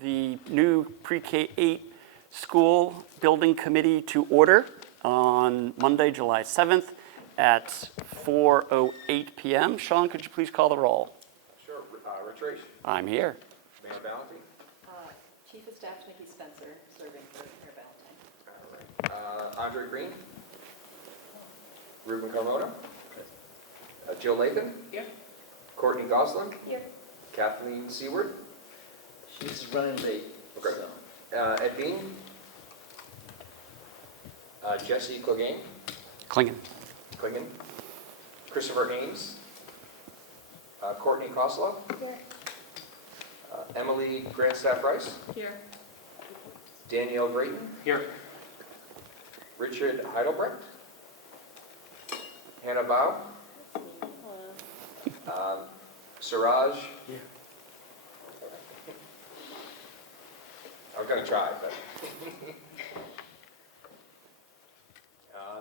the new pre-K 8 school building committee to order on Monday, July 7th at 4:08 p.m. Sean, could you please call the roll? Sure. Rich Raish. I'm here. Mayor Valentine. Chief of Staff Nikki Spencer, serving for Mayor Valentine. All right. Andre Green. Ruben Carmona. Jill Lathan. Here. Courtney Goslin. Here. Kathleen Seward. She's running late. Okay. So. Ed Bean. Jesse Clegane. Klingen. Christopher Ames. Courtney Koslow. Here. Emily Grandstaff Rice. Here. Danielle Grayton. Here. Richard Heidelbrecht. Hannah Bao. Siraj. Yeah. I was going to try, but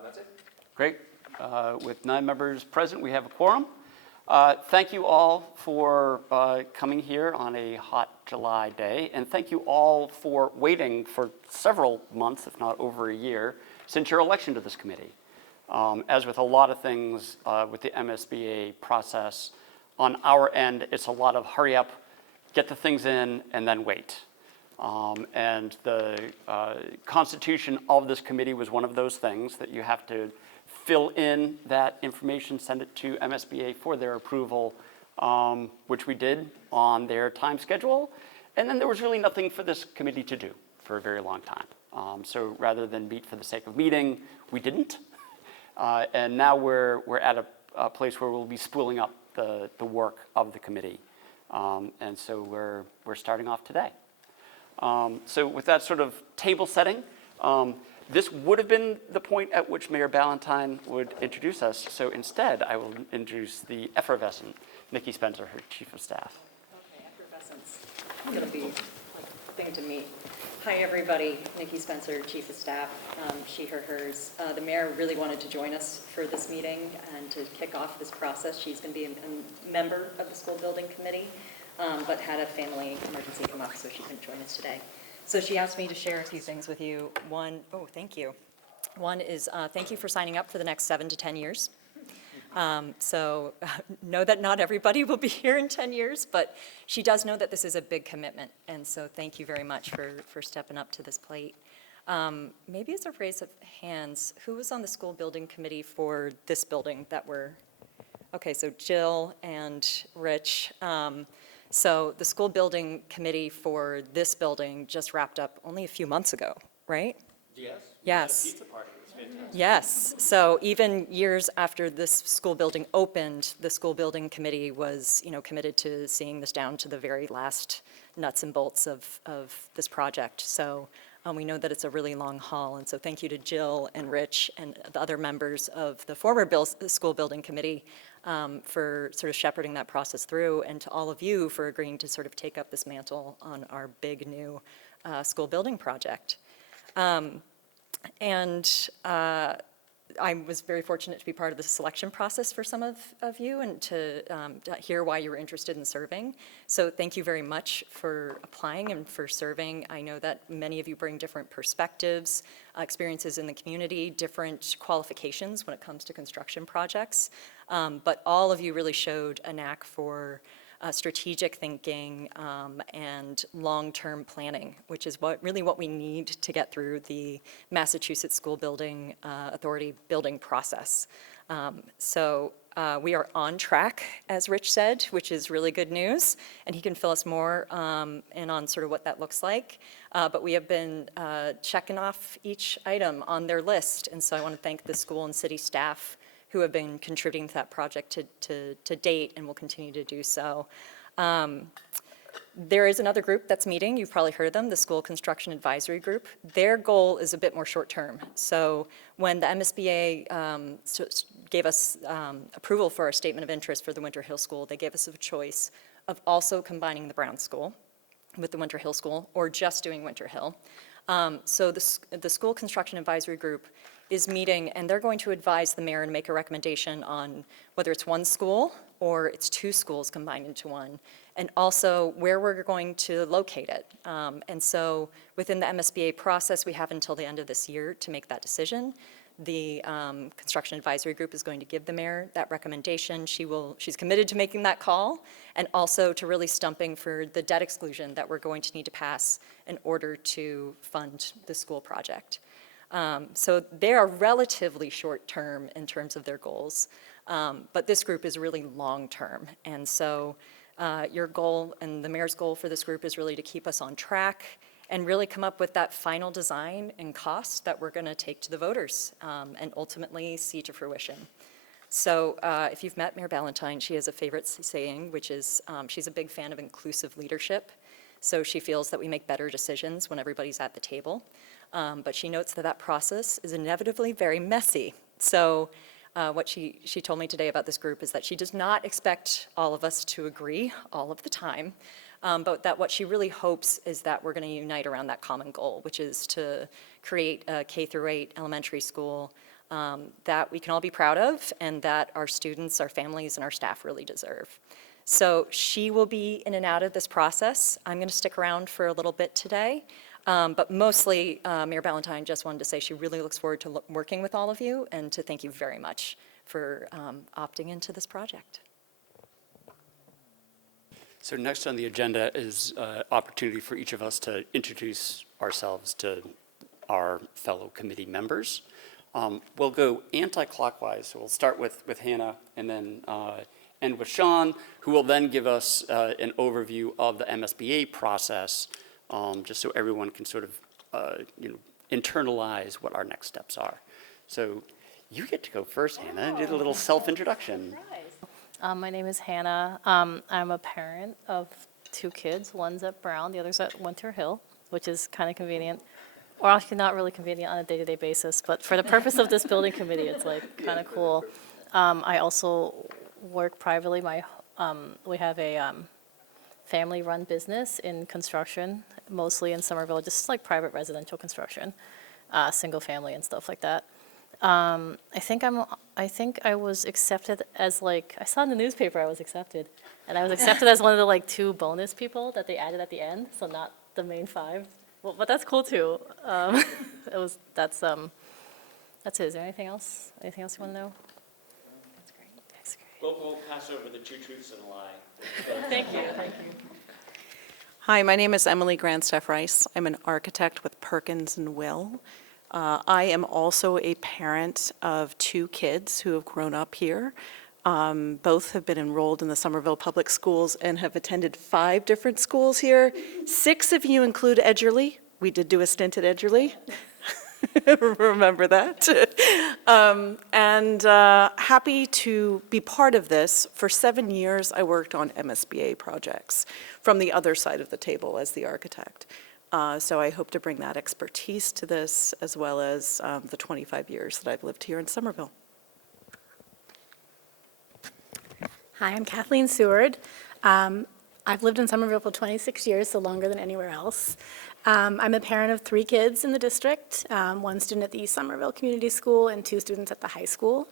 that's it. Great. With 9 members present, we have a quorum. Thank you all for coming here on a hot July day, and thank you all for waiting for several months, if not over a year, since your election to this committee. As with a lot of things with the MSBA process, on our end, it's a lot of hurry up, get the things in, and then wait. And the constitution of this committee was one of those things that you have to fill in that information, send it to MSBA for their approval, which we did on their time schedule. And then there was really nothing for this committee to do for a very long time. So rather than meet for the sake of meeting, we didn't. And now we're at a place where we'll be spooling up the work of the committee. And so we're starting off today. So with that sort of table setting, this would have been the point at which Mayor Valentine would introduce us. So instead, I will introduce the effervescent Nikki Spencer, her Chief of Staff. Okay, effervescence. It's going to be a thing to meet. Hi, everybody. Nikki Spencer, Chief of Staff. She, her, hers. The mayor really wanted to join us for this meeting and to kick off this process. She's going to be a member of the school building committee, but had a family emergency come up, so she couldn't join us today. So she asked me to share a few things with you. One, thank you. One is thank you for signing up for the next 7 to 10 years. So know that not everybody will be here in 10 years, but she does know that this is a big commitment. And so thank you very much for stepping up to this plate. Maybe as a raise of hands, who was on the school building committee for this building that were, okay, so Jill and Rich. So the school building committee for this building just wrapped up only a few months ago, right? Yes. Yes. Pizza party was fantastic. Yes, so even years after this school building opened, the school building committee was, committed to seeing this down to the very last nuts and bolts of this project. So we know that it's a really long haul, and so thank you to Jill and Rich and the other members of the former school building committee for sort of shepherding that process through, and to all of you for agreeing to sort of take up this mantle on our big new school building project. I was very fortunate to be part of the selection process for some of you and to hear why you were interested in serving. So thank you very much for applying and for serving. I know that many of you bring different perspectives, experiences in the community, different qualifications when it comes to construction projects. But all of you really showed a knack for strategic thinking and long-term planning, which is what we need to get through the Massachusetts School Building Authority building process. So we are on track, as Rich said, which is really good news, and he can fill us more in on sort of what that looks like. But we have been checking off each item on their list, and so I want to thank the school and city staff who have been contributing to that project to date and will continue to do so. There is another group that's meeting. You've probably heard of them, the School Construction Advisory Group. Their goal is a bit more short-term. So when the MSBA gave us approval for our statement of interest for the Winter Hill School, they gave us a choice of also combining the Brown School with the Winter Hill School or just doing Winter Hill. So the School Construction Advisory Group is meeting, and they're going to advise the mayor and make a recommendation on whether it's one school or it's 2 schools combined into one. and also where we're going to locate it. And so within the MSBA process, we have until the end of this year to make that decision. The Construction Advisory Group is going to give the mayor that recommendation. She's committed to making that call, and also to really stumping for the debt exclusion that we're going to need to pass in order to fund the school project. So they are relatively short-term in terms of their goals, but this group is really long-term. And so your goal and the mayor's goal for this group is really to keep us on track and really come up with that final design and cost that we're going to take to the voters and ultimately see to fruition. So if you've met Mayor Ballantyne, she has a favorite saying, which is she's a big fan of inclusive leadership. So she feels that we make better decisions when everybody's at the table. But she notes that that process is inevitably very messy. So what she told me today about this group is that she does not expect all of us to agree all of the time, but that what she really hopes is that we're going to unite around that common goal, which is to create a K-8 elementary school that we can all be proud of and that our students, our families, and our staff really deserve. So she will be in and out of this process. I'm going to stick around for a little bit today. But mostly, Mayor Ballantyne just wanted to say she really looks forward to working with all of you and to thank you very much for opting into this project. So next on the agenda is opportunity for each of us to introduce ourselves to our fellow committee members. We'll go anti-clockwise, so we'll start with Hannah and then end with Sean, who will then give us an overview of the MSBA process, just so everyone can sort of internalize what our next steps are. So you get to go first, Hannah, and do a little self-introduction. My name is Hannah. I'm a parent of 2 kids. One's at Brown, the other's at Winter Hill, which is kind of convenient, or actually not really convenient on a day-to-day basis, but for the purpose of this building committee, it's like kind of cool. I also work privately. We have a family-run business in construction, mostly in Somerville, just like private residential construction, single family and stuff like that. I think I was accepted as I saw in the newspaper I was accepted, and I was accepted as one of the 2 bonus people that they added at the end, so not the main 5. Well, but that's cool too. That's it. Is there anything else? Anything else you want to know? That's great. That's great. We'll pass over the 2 truths and a lie. Thank you. Thank you. Hi, my name is Emily Grandstaff-Rice. I'm an architect with Perkins and Will. I am also a parent of 2 kids who have grown up here. Both have been enrolled in the Somerville Public Schools and have attended 5 different schools here. 6 of you include Edgerly. We did do a stint at Edgerly. Remember that. And happy to be part of this. For 7 years, I worked on MSBA projects from the other side of the table as the architect. So I hope to bring that expertise to this, as well as the 25 years that I've lived here in Somerville. Hi, I'm Kathleen Seward. I've lived in Somerville for 26 years, so longer than anywhere else. I'm a parent of 3 kids in the district, 1 student at the East Somerville Community School and 2 students at the high school.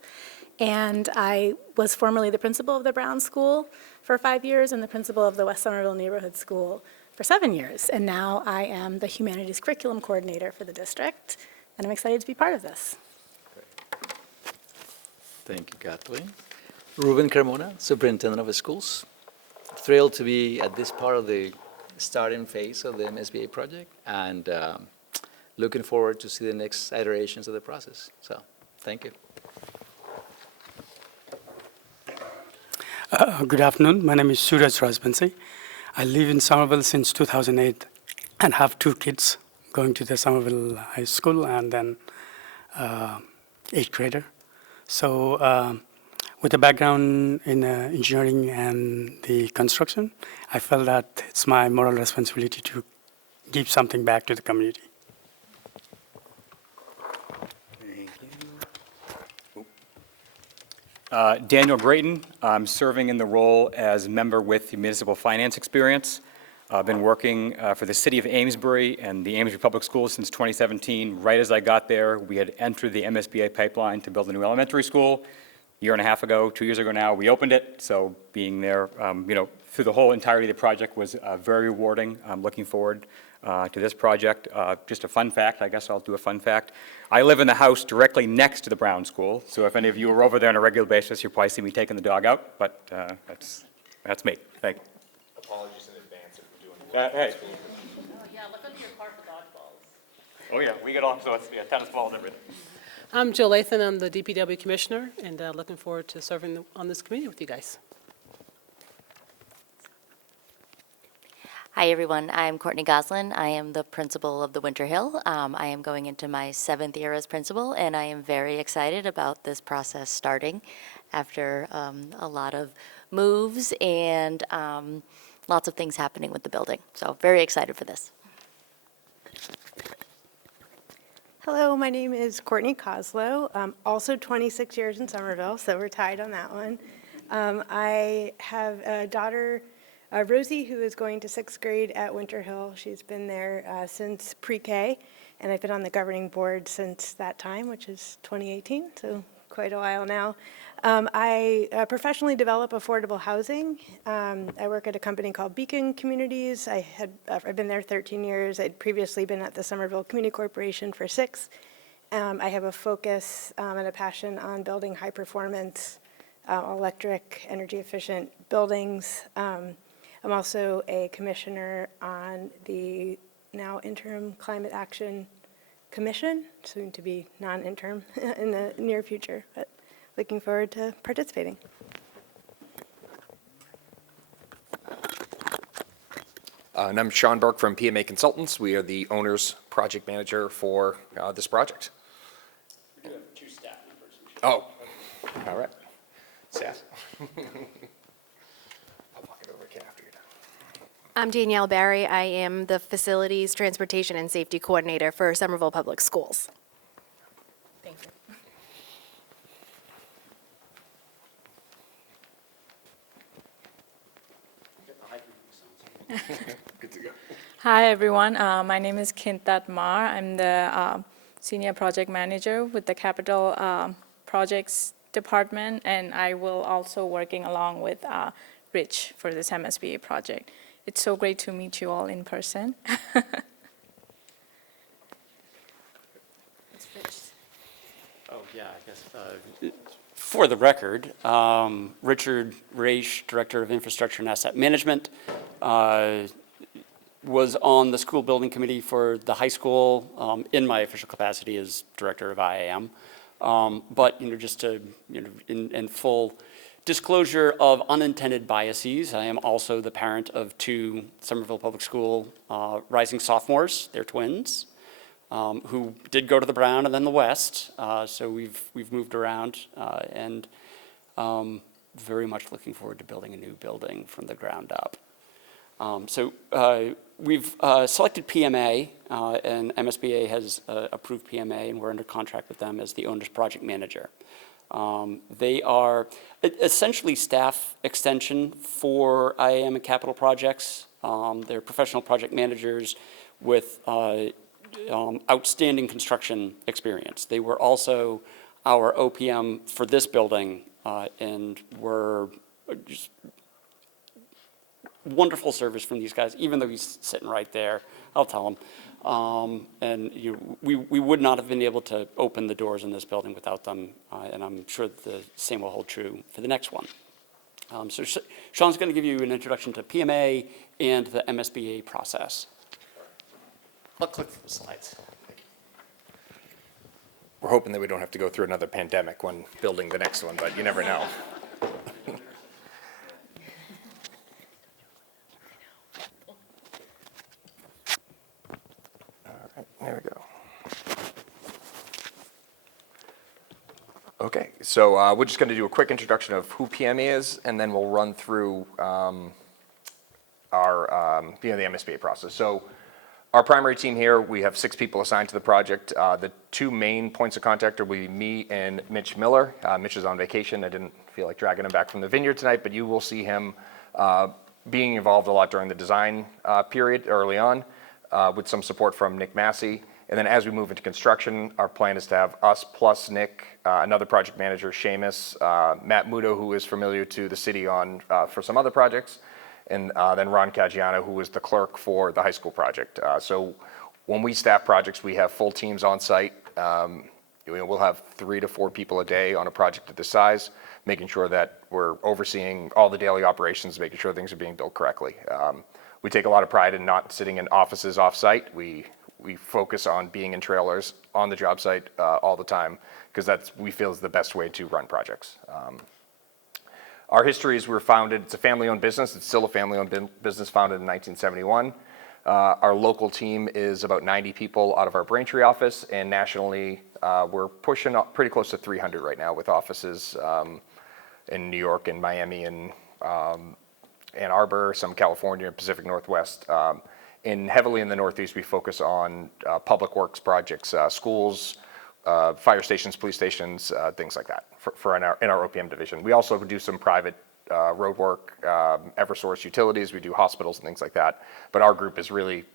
And I was formerly the principal of the Brown School for 5 years and the principal of the West Somerville Neighborhood School for 7 years. And now I am the Humanities Curriculum Coordinator for the district, and I'm excited to be part of this. Thank you, Kathleen. Ruben Carmona, Superintendent of Schools. Thrilled to be at this part of the starting phase of the MSBA project, and looking forward to see the next iterations of the process. So, thank you. Good afternoon. My name is Suraj Rajbansi. I live in Somerville since 2008 and have 2 kids going to the Somerville High School and then 8th grader. So with a background in engineering and the construction, I felt that it's my moral responsibility to give something back to the community. Daniel Grayton. I'm serving in the role as member with the municipal finance experience. I've been working for the city of Amesbury and the Amesbury Public Schools since 2017. Right as I got there, we had entered the MSBA pipeline to build a new elementary school. year and a half ago, 2 years ago now, we opened it, so being there, through the whole entirety of the project was very rewarding. I'm looking forward to this project. Just a fun fact, I guess I'll do a fun fact. I live in the house directly next to the Brown School, so if any of you are over there on a regular basis, you'll probably see me taking the dog out, but that's me. Thank you. Apologies in advance if we're doing Hey. Yeah, look under your car for dodgeballs. Oh, yeah, we get off, so it's tennis balls, everything. I'm Jill Lathan, I'm the DPW Commissioner, and looking forward to serving on this committee with you guys. Hi, everyone. I'm Courtney Goslin. I am the principal of the Winter Hill. I am going into my 7th year as principal, and I am very excited about this process starting after a lot of moves and lots of things happening with the building. So very excited for this. Hello, my name is Courtney Coslow. Also 26 years in Somerville, so we're tied on that one. I have a daughter, Rosie, who is going to 6th grade at Winter Hill. She's been there since pre-K, and I've been on the governing board since that time, which is 2018, so quite a while now. I professionally develop affordable housing. I work at a company called Beacon Communities. I've been there 13 years. I'd previously been at the Somerville Community Corporation for 6. I have a focus and a passion on building high-performance, electric, energy-efficient buildings. I'm also a commissioner on the now interim Climate Action Commission, soon to be non-interim in the near future, but looking forward to participating. And I'm Sean Burke from PMA Consultants. We are the owner's project manager for this project. We do have 2 staff members. Oh, all right. Staff. I'll walk it over Ken after you're done. I'm Danielle Barry. I am the Facilities, Transportation, and Safety Coordinator for Somerville Public Schools. Thank you. Good to go. Hi, everyone. My name is Kintat Mar. I'm the Senior Project Manager with the Capital Projects Department, and I will also working along with Rich for this MSBA project. It's so great to meet you all in person. Oh, yeah, I guess. For the record, Richard Raish, Director of Infrastructure and Asset Management, was on the school building committee for the high school in my official capacity as Director of IAM. But, just to, in full disclosure of unintended biases, I am also the parent of 2 Somerville Public School rising sophomores. They're twins. Who did go to the Brown and then the West, so we've moved around, and very much looking forward to building a new building from the ground up. So we've selected PMA, and MSBA has approved PMA, and we're under contract with them as the owner's project manager. They are essentially staff extension for IAM and capital projects. They're professional project managers with outstanding construction experience. They were also our OPM for this building, and were just wonderful service from these guys, even though he's sitting right there. I'll tell him. And we would not have been able to open the doors in this building without them, and I'm sure that the same will hold true for the next one. So Sean's going to give you an introduction to PMA and the MSBA process. I'll click through the slides. We're hoping that we don't have to go through another pandemic when building the next one, but you never know. All right, there we go. Okay, so we're just going to do a quick introduction of who PMA is, and then we'll run through the MSBA process. So our primary team here, we have 6 people assigned to the project. The 2 main points of contact will be me and Mitch Miller. Mitch is on vacation. I didn't feel like dragging him back from the vineyard tonight, but you will see him being involved a lot during the design period early on, with some support from Nick Massey. And then as we move into construction, our plan is to have us plus Nick, another project manager, Seamus, Matt Muto, who is familiar to the city on for some other projects, and then Ron Caggiano, who was the clerk for the high school project. So when we staff projects, we have full teams on site. We'll have 3 to 4 people a day on a project of this size, making sure that we're overseeing all the daily operations, making sure things are being built correctly. We take a lot of pride in not sitting in offices off-site. We focus on being in trailers on the job site all the time, because we feel is the best way to run projects. Our history is we're founded, it's a family-owned business. It's still a family-owned business founded in 1971. Our local team is about 90 people out of our Braintree office, and nationally, we're pushing up pretty close to 300 right now with offices in New York and Miami and Ann Arbor, some California, Pacific Northwest. And heavily in the Northeast, we focus on public works projects, schools, fire stations, police stations, things like that for in our OPM division. We also do some private road work, Eversource utilities, we do hospitals and things like that. But our group has really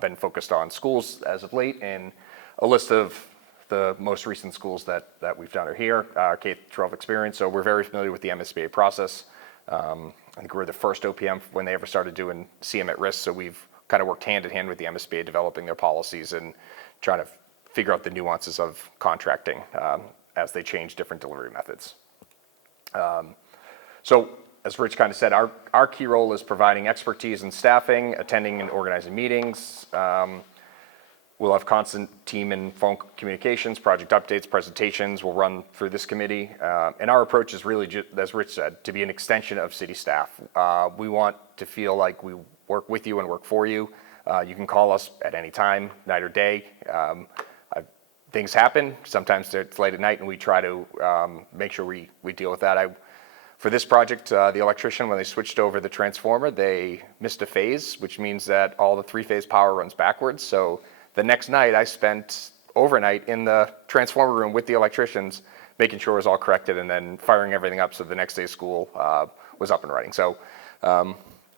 been focused on schools as of late, and a list of the most recent schools that we've done are here, K-12 experience. So we're very familiar with the MSBA process. I think we're the first OPM when they ever started doing CM at risk. So we've kind of worked hand in hand with the MSBA, developing their policies and trying to figure out the nuances of contracting as they change different delivery methods. So as Rich kind of said, our key role is providing expertise and staffing, attending and organizing meetings. We'll have constant team and phone communications, project updates, presentations. We'll run through this committee. And our approach is really, as Rich said, to be an extension of city staff. We want to feel like we work with you and work for you. You can call us at any time, night or day. Things happen. Sometimes it's late at night, and we try to make sure we deal with that. For this project, the electrician, when they switched over the transformer, they missed a phase, which means that all the 3-phase power runs backwards. So the next night, I spent overnight in the transformer room with the electricians, making sure it was all corrected, and then firing everything up so the next day's school was up and running. So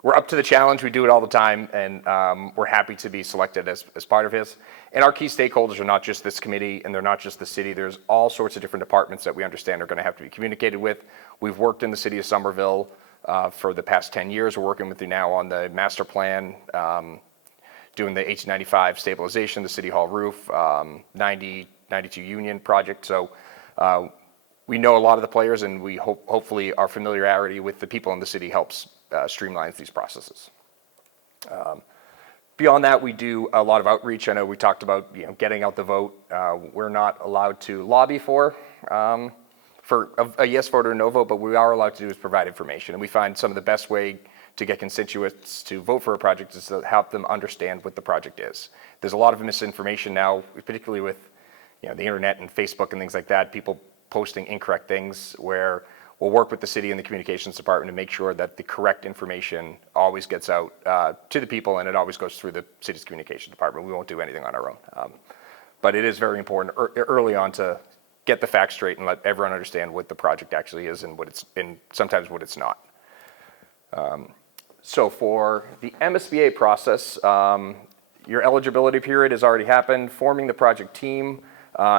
we're up to the challenge. We do it all the time, and we're happy to be selected as part of this. And our key stakeholders are not just this committee, and they're not just the city. There's all sorts of different departments that we understand are going to have to be communicated with. We've worked in the city of Somerville for the past 10 years. We're working with you now on the master plan, doing the 1895 stabilization, the city hall roof, 92 Union project. So we know a lot of the players, and we hopefully our familiarity with the people in the city helps streamlines these processes. Beyond that, we do a lot of outreach. I know we talked about getting out the vote. We're not allowed to lobby for a yes vote or no vote, but we are allowed to do is provide information. And we find some of the best way to get constituents to vote for a project is to help them understand what the project is. There's a lot of misinformation now, particularly with the internet and Facebook and things like that, people posting incorrect things, where we'll work with the city and the communications department to make sure that the correct information always gets out to the people, and it always goes through the city's communication department. We won't do anything on our own. But it is very important early on to get the facts straight and let everyone understand what the project actually is and sometimes what it's not. So for the MSBA process, your eligibility period has already happened. Forming the project team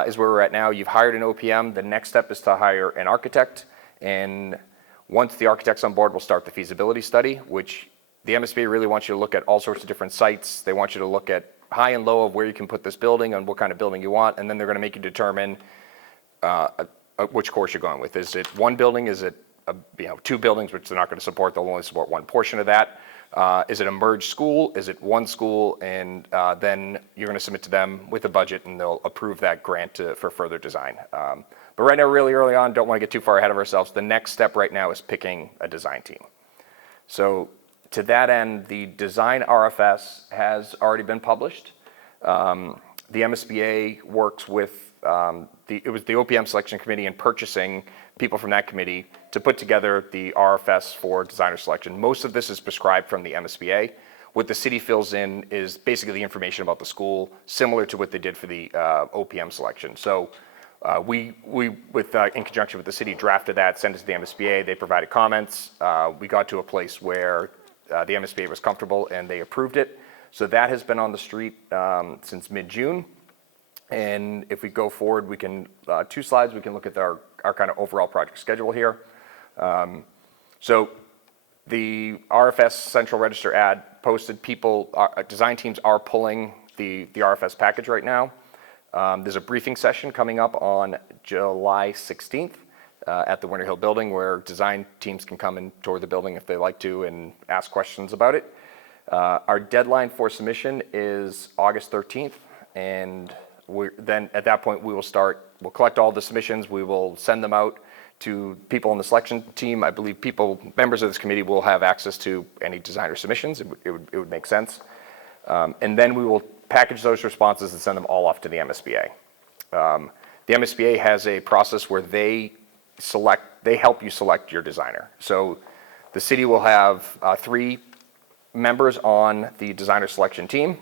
is where we're at now. You've hired an OPM. The next step is to hire an architect. And once the architect's on board, we'll start the feasibility study, which the MSBA really wants you to look at all sorts of different sites. They want you to look at high and low of where you can put this building and what kind of building you want. And then they're going to make you determine which course you're going with. Is it one building? Is it 2 buildings, which they're not going to support? They'll only support one portion of that. Is it a merged school? Is it one school? And then you're going to submit to them with a budget, and they'll approve that grant for further design. But right now, really early on, don't want to get too far ahead of ourselves. The next step right now is picking a design team. So to that end, the design RFS has already been published. The MSBA works with it was the OPM selection committee and purchasing people from that committee to put together the RFS for designer selection. Most of this is prescribed from the MSBA. What the city fills in is basically the information about the school, similar to what they did for the OPM selection. So we in conjunction with the city, drafted that, sent it to the MSBA. They provided comments. We got to a place where the MSBA was comfortable and they approved it. So that has been on the street since mid-June. And if we go forward, we can, 2 slides, we can look at our kind of overall project schedule here. So the RFS Central Register ad posted, design teams are pulling the RFS package right now. There's a briefing session coming up on July 16th at the Winter Hill building where design teams can come and tour the building if they like to and ask questions about it. Our deadline for submission is August 13th, and then at that point we'll collect all the submissions, we will send them out to people on the selection team. I believe members of this committee will have access to any designer submissions. It would make sense. And then we will package those responses and send them all off to the MSBA. The MSBA has a process where they help you select your designer. So the city will have 3 members on the designer selection team,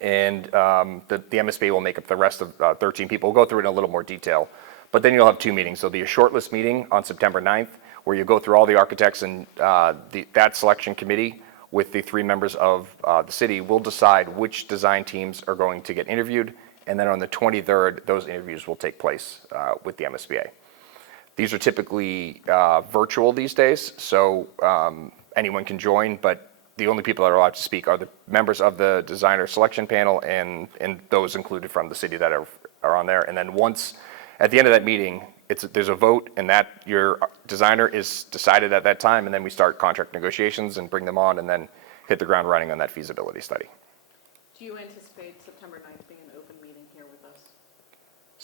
and the MSBA will make up the rest of 13 people. We'll go through it in a little more detail. But then you'll have 2 meetings. There'll be a shortlist meeting on September 9th where you go through all the architects, and that selection committee with the 3 members of the city will decide which design teams are going to get interviewed. And then on the 23rd, those interviews will take place with the MSBA. These are typically virtual these days, so anyone can join, but the only people that are allowed to speak are the members of the designer selection panel and those included from the city that are on there. And then at the end of that meeting, there's a vote, and that your designer is decided at that time, and then we start contract negotiations and bring them on and then hit the ground running on that feasibility study. Do you anticipate September 9th being an open meeting here with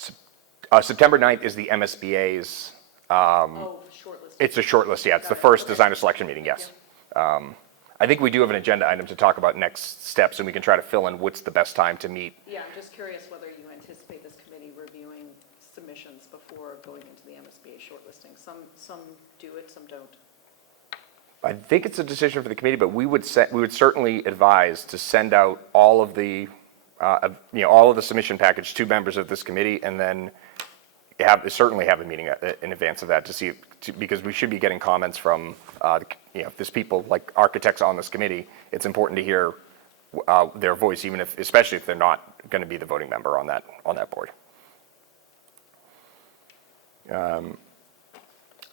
us? September 9th is the MSBA's, Shortlist. it's a short list, yeah. It's the first designer selection meeting, yes. I think we do have an agenda item to talk about next steps, and we can try to fill in what's the best time to meet. Yeah, I'm just curious whether you anticipate this committee reviewing submissions before going into the MSBA shortlisting. Some do it, some don't. I think it's a decision for the committee, but we would certainly advise to send out all of the submission package to members of this committee, and then certainly have a meeting in advance of that because we should be getting comments from if there's people like architects on this committee. It's important to hear their voice, especially if they're not going to be the voting member on that board.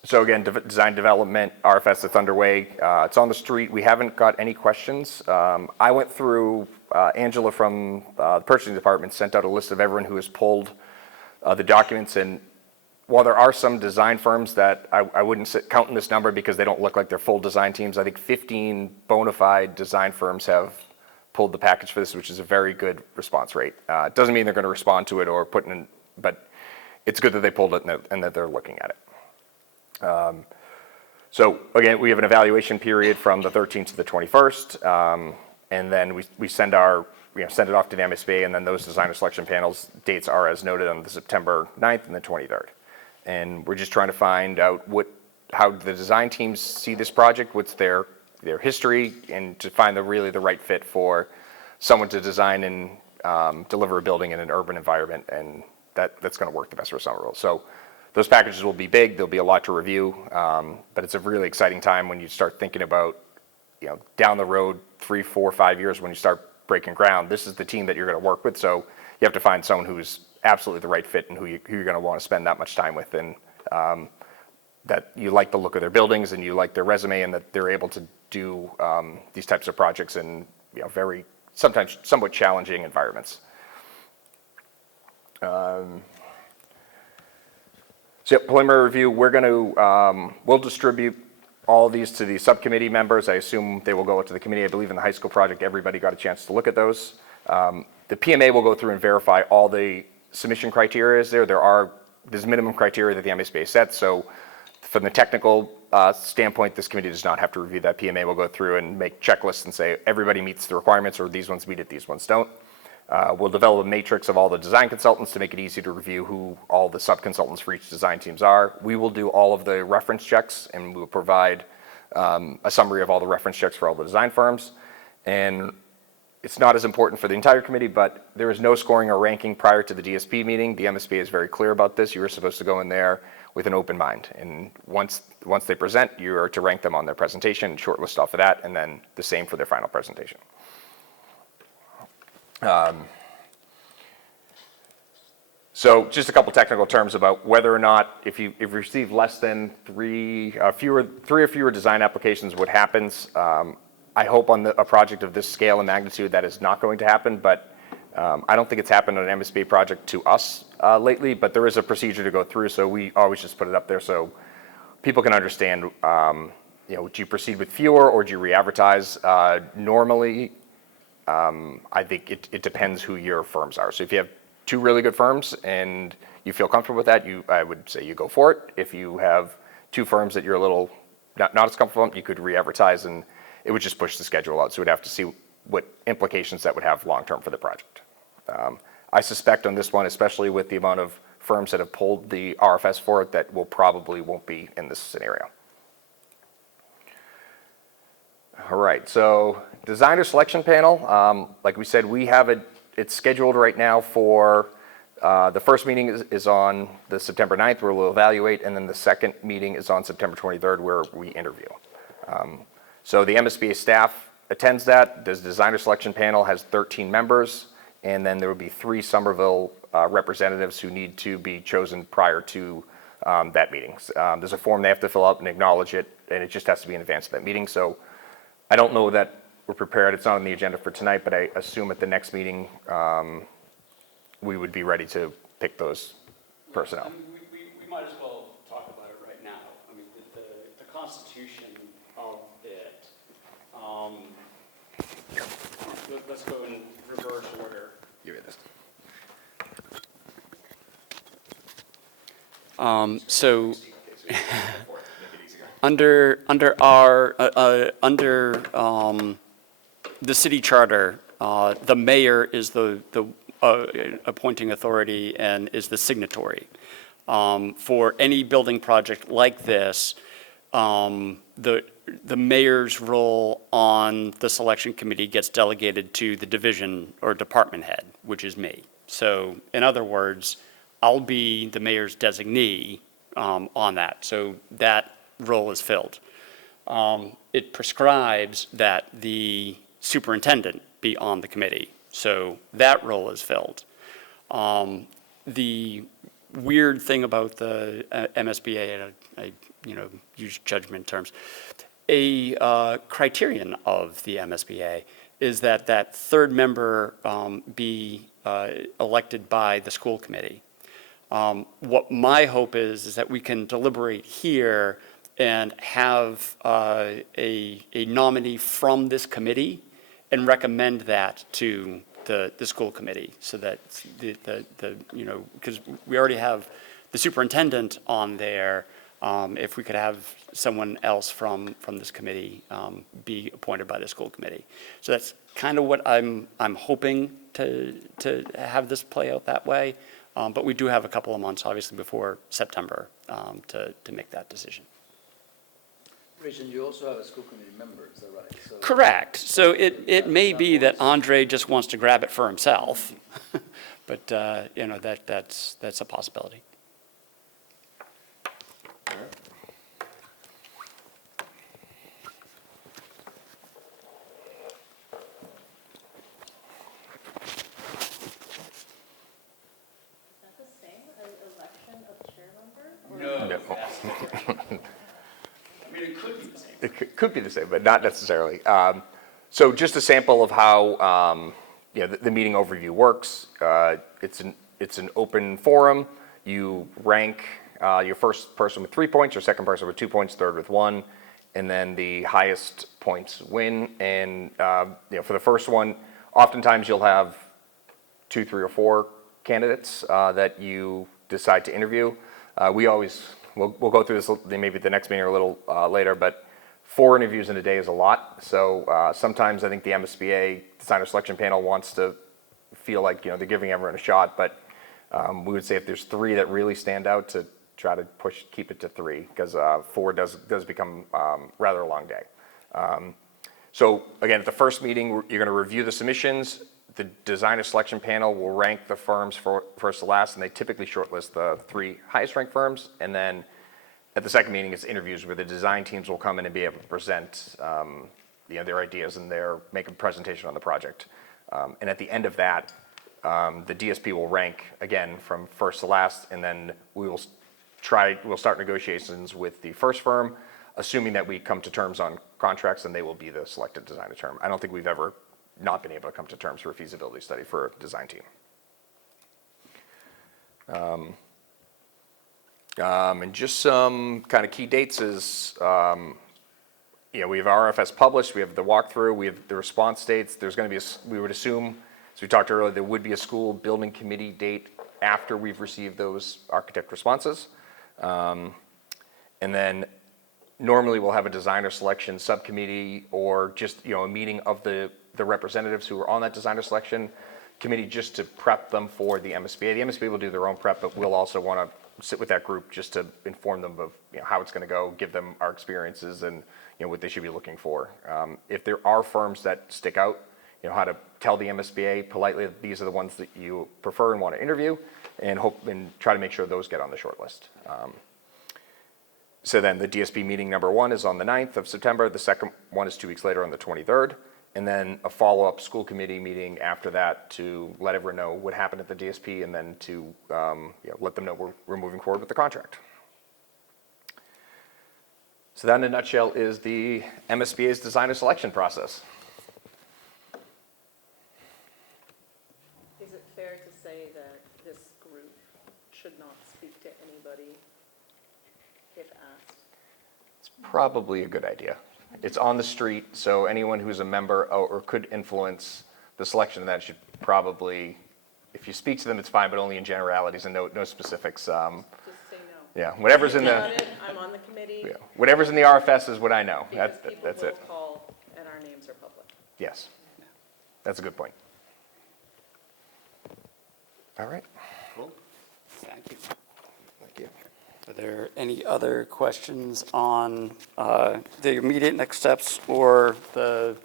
So again, design development, RFS, it's underway. It's on the street. We haven't got any questions. I went through, Angela from the purchasing department sent out a list of everyone who has pulled the documents, and while there are some design firms that I wouldn't count in this number because they don't look like they're full design teams, I think 15 bona fide design firms have pulled the package for this, which is a very good response rate. It doesn't mean they're going to respond to it or put in, but it's good that they pulled it and that they're looking at it. So again, we have an evaluation period from the 13th to the 21st, and then we send it off to the MSBA, and then those designer selection panels dates are as noted on the September 9th and the 23rd. And we're just trying to find out how the design teams see this project, what's their history, and to find really the right fit for someone to design and deliver a building in an urban environment, and that's going to work the best for Somerville. So those packages will be big. There'll be a lot to review, but it's a really exciting time when you start thinking about, down the road, 3, 4, 5 years when you start breaking ground. This is the team that you're going to work with, so you have to find someone who's absolutely the right fit and who you're going to want to spend that much time with, and that you like the look of their buildings and you like their resume, and that they're able to do these types of projects in very sometimes somewhat challenging environments. So preliminary review, we'll distribute all of these to the subcommittee members. I assume they will go to the committee. I believe in the high school project, everybody got a chance to look at those. The PMA will go through and verify all the submission criteria is there. There's minimum criteria that the MSBA sets. So from the technical standpoint, this committee does not have to review that. PMA will go through and make checklists and say everybody meets the requirements, or these ones meet it, these ones don't. We'll develop a matrix of all the design consultants to make it easy to review who all the sub-consultants for each design teams are. We will do all of the reference checks, and we'll provide a summary of all the reference checks for all the design firms. And it's not as important for the entire committee, but there is no scoring or ranking prior to the DSP meeting. The MSBA is very clear about this. You are supposed to go in there with an open mind. And once they present, you are to rank them on their presentation and shortlist off of that, and then the same for their final presentation. So just a couple technical terms about whether or not, if you receive less than three or fewer design applications, what happens. I hope on a project of this scale and magnitude that is not going to happen, but I don't think it's happened on an MSBA project to us lately, but there is a procedure to go through, so we always just put it up there so people can understand, do you proceed with fewer or do you re-advertise? Normally, I think it depends who your firms are. So if you have two really good firms and you feel comfortable with that, I would say you go for it. If you have two firms that you're a little not as comfortable, you could re-advertise and it would just push the schedule out. So we'd have to see what implications that would have long-term for the project. I suspect on this one, especially with the amount of firms that have pulled the RFS for it, that probably won't be in this scenario. All right, so designer selection panel, like we said, we have it's scheduled right now for, the first meeting is on the September 9th where we'll evaluate, and then the second meeting is on September 23rd where we interview. So the MSBA staff attends that. The designer selection panel has 13 members, and then there will be 3 Somerville representatives who need to be chosen prior to that meeting. There's a form they have to fill out and acknowledge it, and it just has to be in advance of that meeting. So I don't know that we're prepared. It's not on the agenda for tonight, but I assume at the next meeting we would be ready to pick those personnel. I mean, we might as well talk about it right now. I mean, the constitution of it, let's go in reverse order. Give me this. So under the city charter, the mayor is the appointing authority and is the signatory. For any building project like this, the mayor's role on the selection committee gets delegated to the division or department head, which is me. So in other words, I'll be the mayor's designee on that. So that role is filled. It prescribes that the superintendent be on the committee. So that role is filled. The weird thing about the MSBA, and I use judgment terms, a criterion of the MSBA is that third member be elected by the school committee. What my hope is that we can deliberate here and have a nominee from this committee and recommend that to the school committee, so that because we already have the superintendent on there. If we could have someone else from this committee be appointed by the school committee. So that's kind of what I'm hoping to have this play out that way. But we do have a couple of months, obviously, before September to make that decision. Rachel, you also have a school committee member, is that right? So Correct. So it may be that Andre just wants to grab it for himself, but that's a possibility. It could be the same, but not necessarily. So just a sample of how the meeting overview works. It's an open forum. You rank your first person with 3 points, your second person with 2 points, third with 1, and then the highest points win. And for the first one, oftentimes you'll have 2, 3, or 4 candidates that you decide to interview. We'll go through this maybe the next meeting or a little later, but 4 interviews in a day is a lot. So sometimes I think the MSBA designer selection panel wants to feel like they're giving everyone a shot, but we would say if there's 3 that really stand out, to try to keep it to 3, because 4 does become rather a long day. So again, at the first meeting, you're going to review the submissions. The designer selection panel will rank the firms first to last, and they typically shortlist the 3 highest ranked firms. And then at the second meeting, it's interviews where the design teams will come in and be able to present their ideas and make a presentation on the project. And at the end of that, the DSP will rank again from first to last, and then we'll start negotiations with the first firm, assuming that we come to terms on contracts, and they will be the selected designer term. I don't think we've ever not been able to come to terms for a feasibility study for a design team. And just some kind of key dates is, we have RFS published, we have the walkthrough, we have the response dates. There's going to be, we would assume, as we talked earlier, there would be a school building committee date after we've received those architect responses. And then normally we'll have a designer selection subcommittee or just, a meeting of the representatives who are on that designer selection committee just to prep them for the MSBA. The MSBA will do their own prep, but we'll also want to sit with that group just to inform them of how it's going to go, give them our experiences and what they should be looking for. If there are firms that stick out, how to tell the MSBA politely that these are the ones that you prefer and want to interview, and try to make sure those get on the short list. So then the DSP meeting number 1 is on the 9th of September. The second one is 2 weeks later on the 23rd. And then a follow-up school committee meeting after that to let everyone know what happened at the DSP, and then to let them know we're moving forward with the contract. So that in a nutshell is the MSBA's designer selection process. Is it fair to say that this group should not speak to anybody if asked? It's probably a good idea. It's on the street, so anyone who's a member or could influence the selection of that should probably, if you speak to them, it's fine, but only in generalities and no specifics. Just say no. Yeah, whatever's in the, I'm on the committee. yeah, whatever's in the RFS is what I know. Because That's it. people will call and our names are public. Yes, that's a good point. All right. Cool. Thank you. Thank you. Are there any other questions on the immediate next steps or the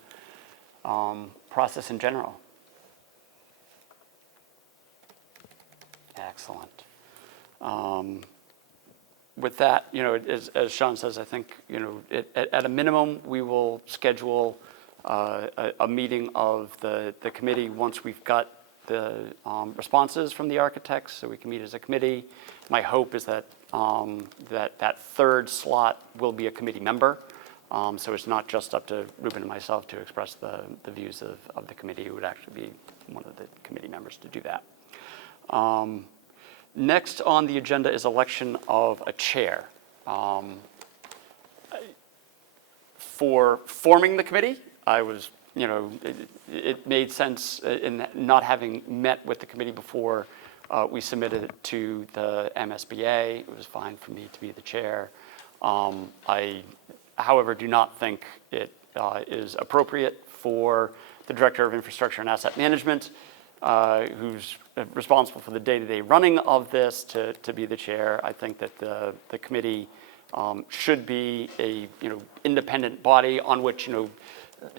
process in general? Excellent. With that, as Sean says, I think, at a minimum, we will schedule a meeting of the committee once we've got the responses from the architects, so we can meet as a committee. My hope is that that third slot will be a committee member, so it's not just up to Ruben and myself to express the views of the committee. It would actually be one of the committee members to do that. Next on the agenda is election of a chair. For forming the committee, I was, it made sense in not having met with the committee before we submitted it to the MSBA. It was fine for me to be the chair. I, however, do not think it is appropriate for the Director of Infrastructure and Asset Management, who's responsible for the day-to-day running of this, to be the chair. I think that the committee should be a independent body on which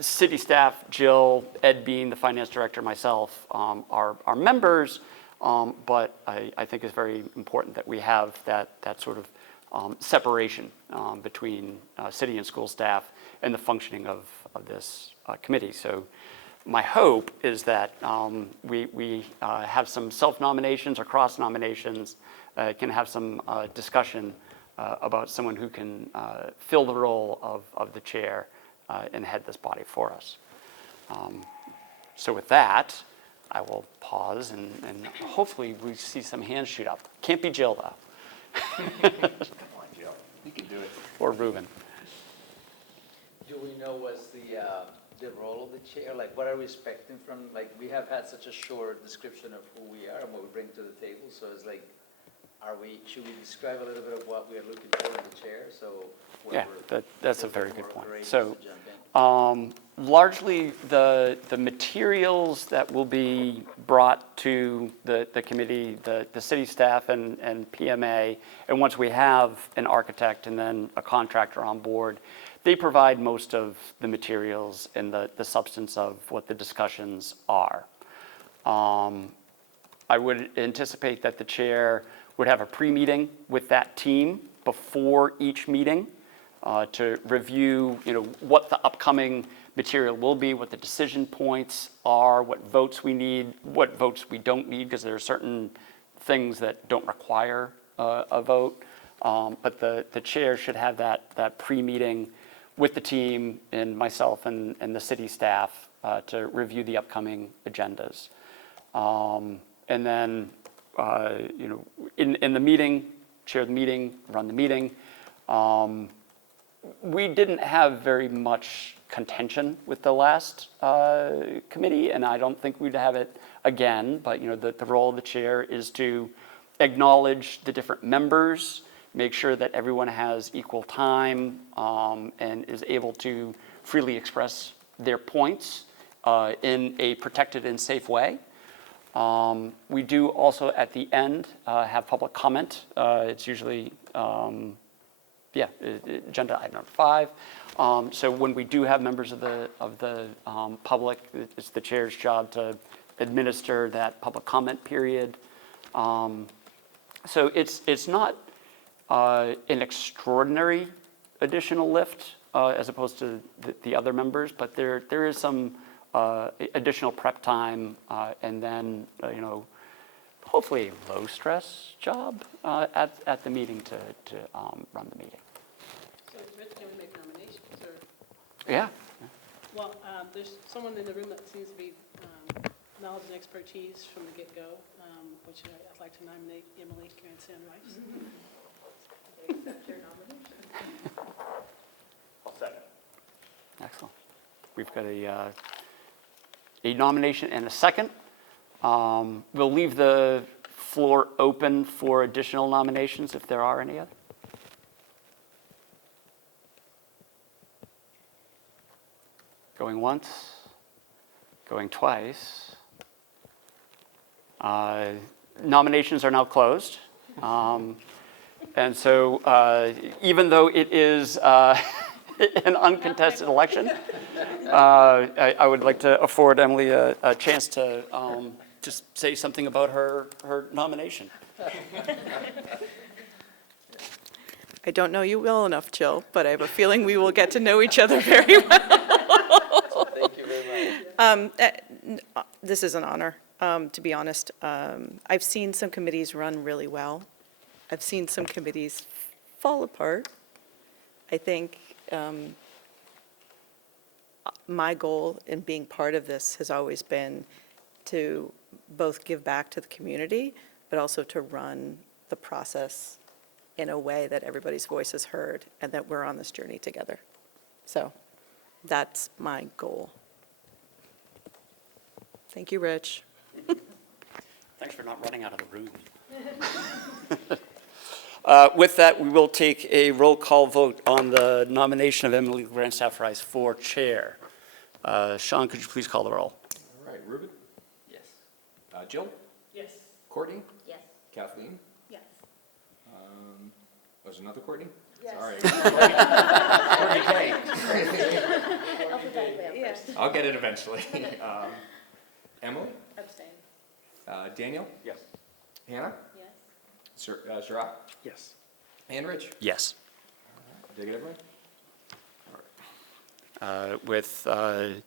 city staff, Jill, Ed Bean, the finance director, myself, are members. But I think it's very important that we have that sort of separation between city and school staff and the functioning of this committee. So my hope is that we have some self-nominations or cross-nominations, can have some discussion about someone who can fill the role of the chair and head this body for us. So with that, I will pause and hopefully we see some hands shoot up. Can't be Jill, though. Come on, Jill. You can do it. Or Ruben. Do we know what's the role of the chair? Like, what are we expecting from, we have had such a short description of who we are and what we bring to the table, so it's like, should we describe a little bit of what we are looking for in the chair? So Yeah, that's a very good more point. courageous So to jump in. largely the materials that will be brought to the committee, the city staff and PMA, and once we have an architect and then a contractor on board, they provide most of the materials and the substance of what the discussions are. I would anticipate that the chair would have a pre-meeting with that team before each meeting to review, what the upcoming material will be, what the decision points are, what votes we need, what votes we don't need, because there are certain things that don't require a vote. But the chair should have that pre-meeting with the team and myself and the city staff to review the upcoming agendas. And then, in the meeting, chair the meeting, run the meeting. We didn't have very much contention with the last committee, and I don't think we'd have it again, but the role of the chair is to acknowledge the different members, make sure that everyone has equal time and is able to freely express their points in a protected and safe way. We do also at the end have public comment. It's usually agenda item number 5. So when we do have members of the public, it's the chair's job to administer that public comment period. So it's not an extraordinary additional lift as opposed to the other members, but there is some additional prep time and then hopefully a low stress job at the meeting to run the meeting. So, Rich, can we make nominations, or? Yeah. Well, there's someone in the room that seems to be knowledge and expertise from the get-go, which I'd like to nominate Emily Grandstand Rice. Accept your nomination. I'll second. Excellent. We've got a nomination and a second. We'll leave the floor open for additional nominations if there are any other. Going once, going twice. Nominations are now closed. And so even though it is an uncontested election, I would like to afford Emily a chance to just say something about her nomination. I don't know you well enough, Jill, but I have a feeling we will get to know each other very well. Thank you very much. This is an honor, to be honest. I've seen some committees run really well. I've seen some committees fall apart. I think my goal in being part of this has always been to both give back to the community, but also to run the process in a way that everybody's voice is heard and that we're on this journey together. So that's my goal. Thank you, Rich. Thanks for not running out of the room. With that, we will take a roll call vote on the nomination of Emily Grandstaff Rice for chair. Sean, could you please call the roll? All right, Ruben? Yes. Jill? Yes. Courtney? Yes. Kathleen? Yes. Was another Courtney? Yes. Sorry. Courtney K. Alphabetically up first. I'll get it eventually. Emily? Abstain. Daniel? Yes. Hannah? Yes. Shira? Yes. And Rich? Yes. Did I get everyone? With 9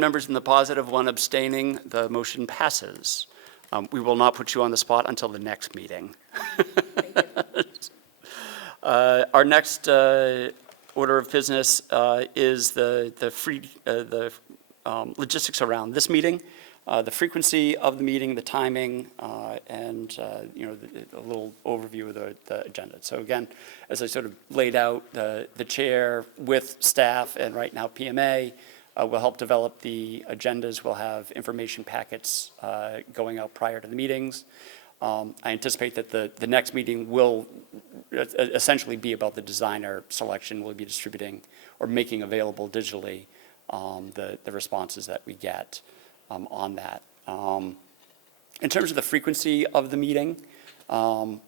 members in the positive, 1 abstaining, the motion passes. We will not put you on the spot until the next meeting. Our next order of business is the logistics around this meeting, the frequency of the meeting, the timing, and a little overview of the agenda. So again, as I sort of laid out, the chair with staff and right now PMA will help develop the agendas. We'll have information packets going out prior to the meetings. I anticipate that the next meeting will essentially be about the designer selection. We'll be distributing or making available digitally the responses that we get on that. In terms of the frequency of the meeting,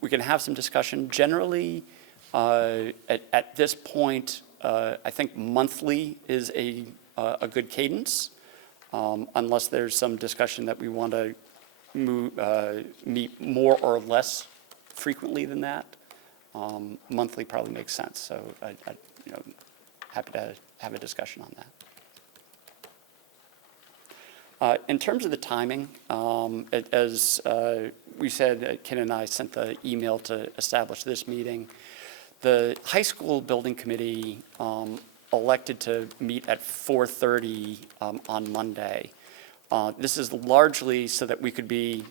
we can have some discussion. Generally, at this point, I think monthly is a good cadence, unless there's some discussion that we want to meet more or less frequently than that. Monthly probably makes sense. So happy to have a discussion on that. In terms of the timing, as we said, Ken and I sent the email to establish this meeting. The high school building committee elected to meet at 4:30 on Monday. This is largely so that we could be,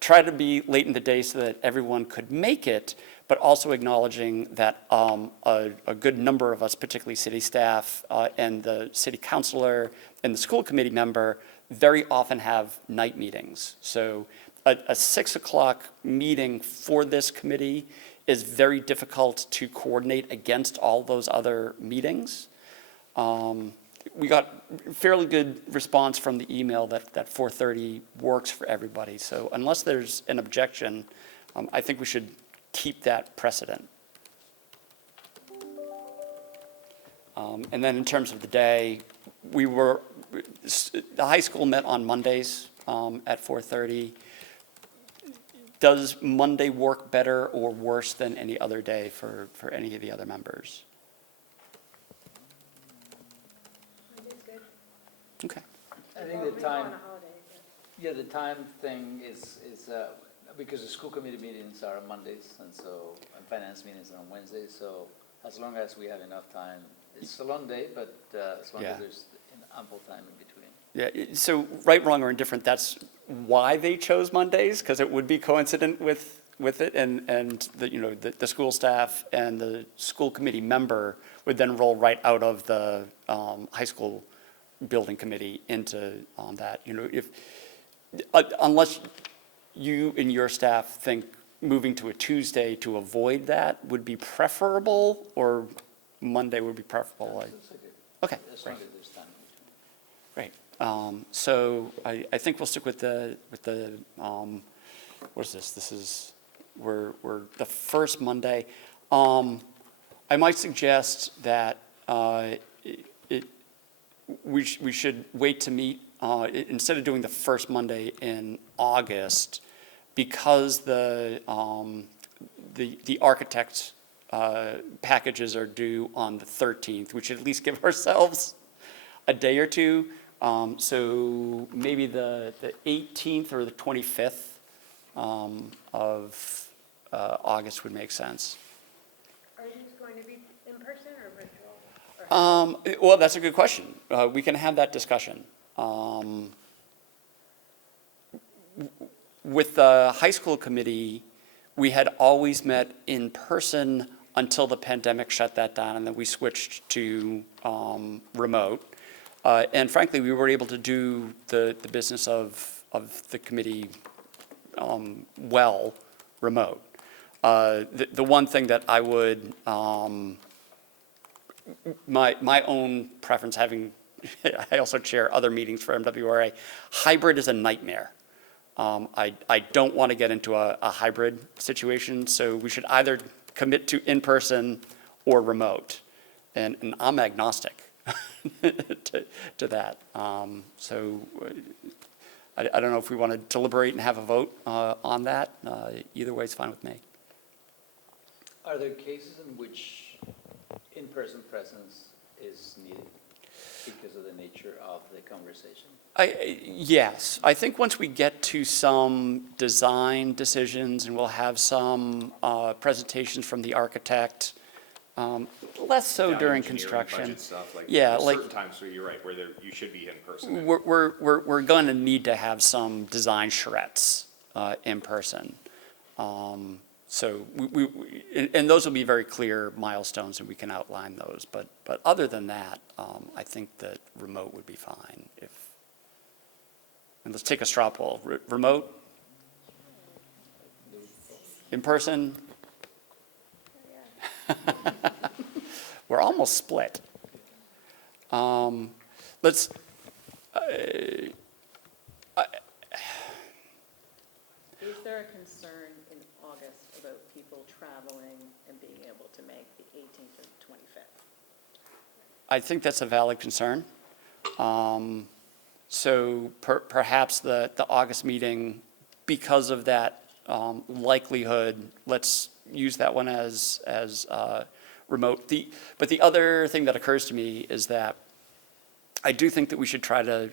try to be late in the day so that everyone could make it, but also acknowledging that a good number of us, particularly city staff and the city councilor and the school committee member, very often have night meetings. So a 6 o'clock meeting for this committee is very difficult to coordinate against all those other meetings. We got fairly good response from the email that 4:30 works for everybody. So unless there's an objection, I think we should keep that precedent. And then in terms of the day, the high school met on Mondays at 4:30. Does Monday work better or worse than any other day for any of the other members? Monday's good. Okay. I think the time, yeah, the time thing is because the school committee meetings are on Mondays, and finance meetings are on Wednesdays, so as long as we have enough time, it's a long day, but as long as there's ample time in between. Yeah, so right, wrong, or indifferent, that's why they chose Mondays, because it would be coincident with it, and the school staff and the school committee member would then roll right out of the high school building committee into that. If unless you and your staff think moving to a Tuesday to avoid that would be preferable, or Monday would be preferable. Okay, great. There's time in between. Great. So I think we'll stick with the what is this? This is, we're the first Monday. I might suggest that we should wait to meet, instead of doing the first Monday in August, because the architect packages are due on the 13th. We should at least give ourselves a day or two. So maybe the 18th or the 25th of August would make sense. Are these going to be in person or virtual? Well, that's a good question. We can have that discussion. With the high school committee, we had always met in person until the pandemic shut that down, and then we switched to remote. And frankly, we were able to do the business of the committee well remote. The one thing that I would, my own preference, having, I also chair other meetings for MWRA, hybrid is a nightmare. I don't want to get into a hybrid situation, so we should either commit to in-person or remote. And I'm agnostic to that. So I don't know if we want to deliberate and have a vote on that. Either way is fine with me. Are there cases in which in-person presence is needed because of the nature of the conversation? Yes. I think once we get to some design decisions and we'll have some presentations from the architect, less so during construction. Budget stuff, certain times where you're right, where you should be in person. We're going to need to have some design charrettes in person. So and those will be very clear milestones, and we can outline those. But other than that, I think that remote would be fine. And let's take a straw poll. Remote? In person? We're almost split. Let's. Is there a concern in August about people traveling and being able to make the 18th and 25th? I think that's a valid concern. So perhaps the August meeting, because of that likelihood, let's use that one as remote. But the other thing that occurs to me is that I do think that we should try to,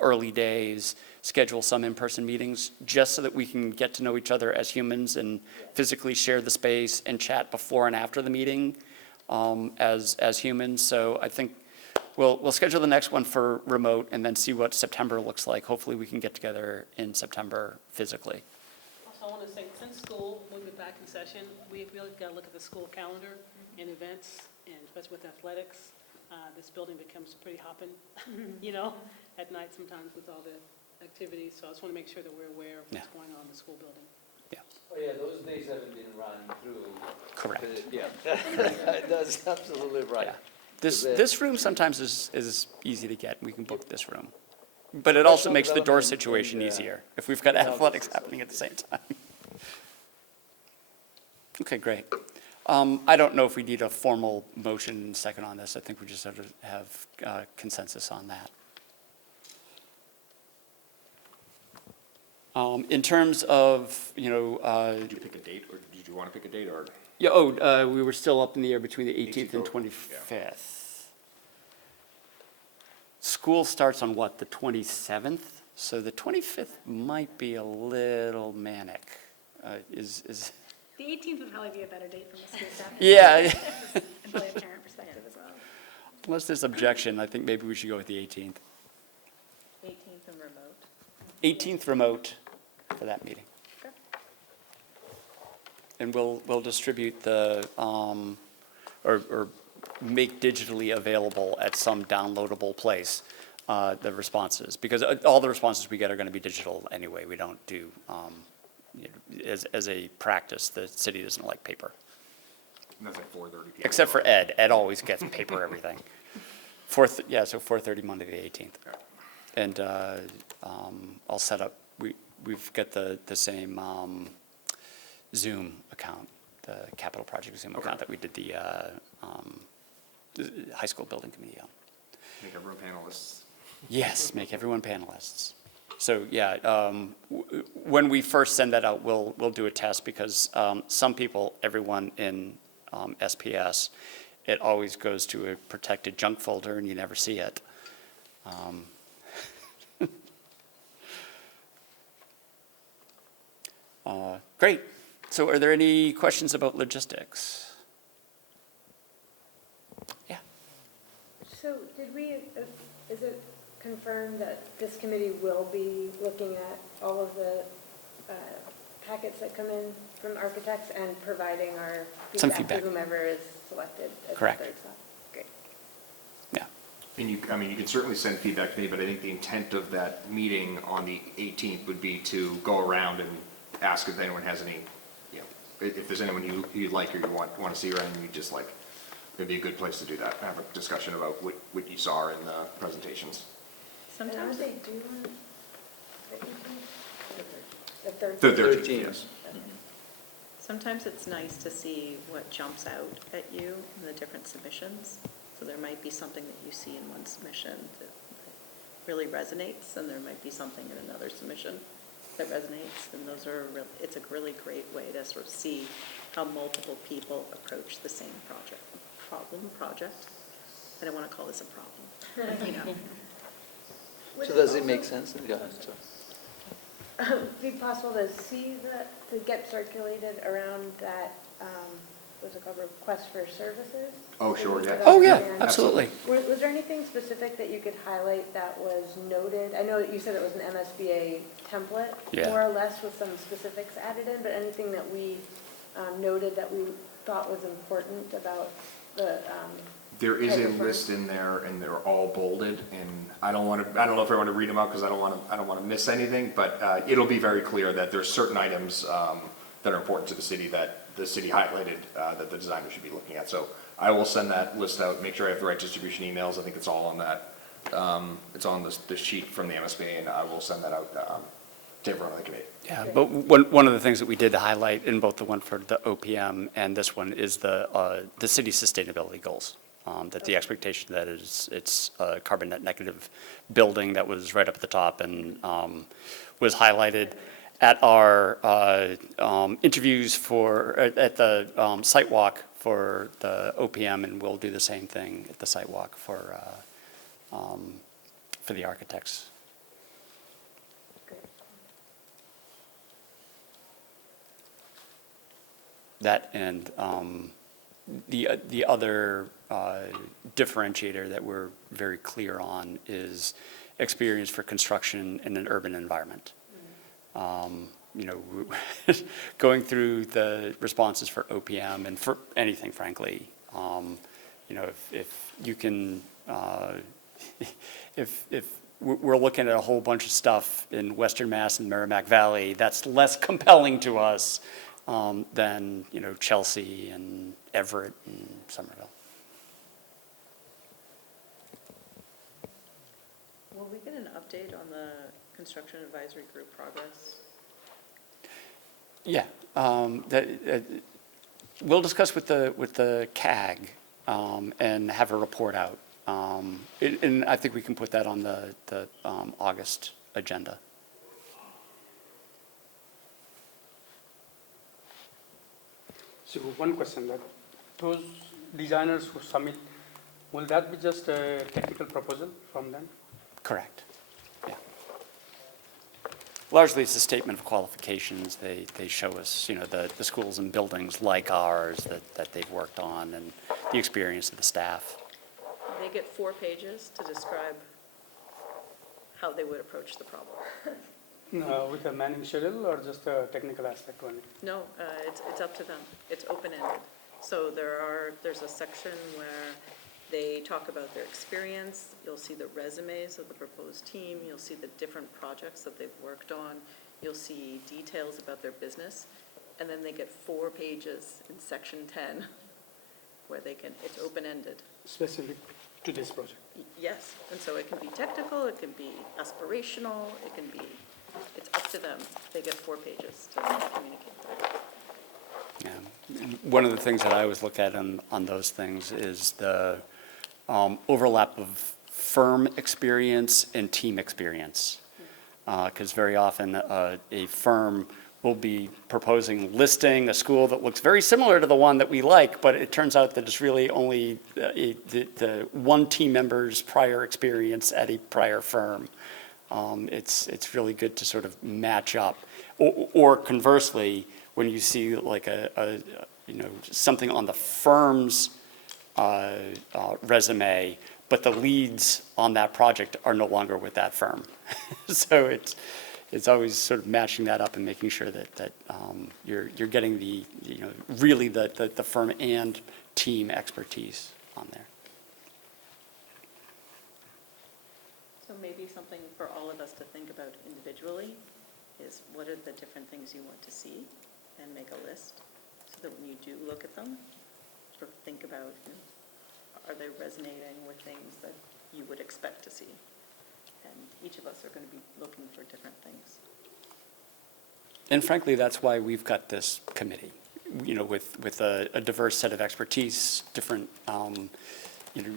early days, schedule some in-person meetings, just so that we can get to know each other as humans and physically share the space and chat before and after the meeting as humans. So I think we'll schedule the next one for remote and then see what September looks like. Hopefully we can get together in September physically. Also, I want to say, since school, when we're back in session, we really got to look at the school calendar and events, and especially with athletics. This building becomes pretty hopping, at night sometimes with all the activities. So I just want to make sure that we're aware of what's going on in the school building. Oh, yeah, those days haven't been run through. Correct. Yeah, that's absolutely right. Yeah. This room sometimes is easy to get. We can book this room. But it also makes the door situation easier if we've got athletics happening at the same time. Okay, great. I don't know if we need a formal motion second on this. I think we just have to have consensus on that. In terms of, Did you pick a date, or did you want to pick a date, or? yeah, we were still up in the air between the 18th and 25th. School starts on what, the 27th? So the 25th might be a little manic. Is The 18th would probably be a better date from a school staff. Yeah. And probably a parent perspective as well. Unless there's objection, I think maybe we should go with the 18th. 18th and remote. 18th remote for that meeting. Okay. And we'll distribute the, or make digitally available at some downloadable place, the responses. Because all the responses we get are going to be digital anyway. We don't do, as a practice, the city doesn't like paper. And that's at 4:30 p.m. Except for Ed. Ed always gets paper everything. So 4:30 Monday the 18th. And I'll set up, we've got the same Zoom account, the Capital Project Zoom account that we did the high school building committee on. Make everyone panelists. Yes, make everyone panelists. So yeah, when we first send that out, we'll do a test because some people, everyone in SPS, it always goes to a protected junk folder and you never see it. Great. So are there any questions about logistics? Yeah. So did we, is it confirmed that this committee will be looking at all of the packets that come in from architects and providing our Some feedback to feedback. whomever is selected at the Correct. third slot? Great. Yeah. And you can certainly send feedback to me, but I think the intent of that meeting on the 18th would be to go around and ask if anyone has any, if there's anyone you like or you want to see around, you just like, it'd be a good place to do that, have a discussion about what you saw in the presentations. Sometimes they do on the 18th? The 13th? 13th, yes. Sometimes it's nice to see what jumps out at you in the different submissions. So there might be something that you see in one submission that really resonates, and there might be something in another submission that resonates. And those are, it's a really great way to sort of see how multiple people approach the same project. I don't want to call this a problem, So does it make sense? Yeah, so. Would it be possible to see to get circulated around that, what's it called, request for services? Oh, sure, yeah. Oh, yeah, And absolutely. Was there anything specific that you could highlight that was noted? I know that you said it was an MSBA template, Yeah. more or less, with some specifics added in, but anything that we noted that we thought was important about the There is type a of firm? list in there, and they're all bolded, and I don't know if I want to read them out, because I don't want to miss anything, but it'll be very clear that there's certain items that are important to the city that the city highlighted that the designer should be looking at. So I will send that list out, make sure I have the right distribution emails. I think it's all on that. It's on the sheet from the MSBA, and I will send that out to everyone on the committee. Yeah, but one of the things that we did highlight in both the one for the OPM and this one is the city sustainability goals. That the expectation that it's a carbon net negative building that was right up at the top and was highlighted at our interviews at the site walk for the OPM, and we'll do the same thing at the site walk for the architects. That and the other differentiator that we're very clear on is experience for construction in an urban environment. You know, going through the responses for OPM and for anything, frankly, you know, if you can, if we're looking at a whole bunch of stuff in Western Mass and Merrimack Valley, that's less compelling to us than, you know, Chelsea and Everett and Somerville. Will we get an update on the construction advisory group progress? Yeah, we'll discuss with the CAG and have a report out. And I think we can put that on the August agenda. So one question, that those designers who submit, will that be just a technical proposal from them? Correct. Yeah. Largely, it's a statement of qualifications. They show us, you know, the schools and buildings like ours that they've worked on and the experience of the staff. They get 4 pages to describe how they would approach the problem. With a manning schedule or just a technical aspect only? No, it's up to them. It's open-ended. So there's a section where they talk about their experience. You'll see the resumes of the proposed team. You'll see the different projects that they've worked on. You'll see details about their business. And then they get 4 pages in section 10 where it's open-ended. Specific to this project? Yes, and so it can be technical, it can be aspirational, it's up to them. They get 4 pages to communicate that. Yeah. And one of the things that I always look at on those things is the overlap of firm experience and team experience. Because very often a firm will be listing a school that looks very similar to the one that we like, but it turns out that it's really only the one team member's prior experience at a prior firm. It's really good to sort of match up. Or conversely, when you see like you know, something on the firm's resume, but the leads on that project are no longer with that firm. So it's always sort of matching that up and making sure that you're getting the, you know, really the firm and team expertise on there. So maybe something for all of us to think about individually is what are the different things you want to see, and make a list so that when you do look at them, sort of think about, you know, are they resonating with things that you would expect to see? And each of us are going to be looking for different things. And frankly, that's why we've got this committee, you know, with a diverse set of expertise, different, you know,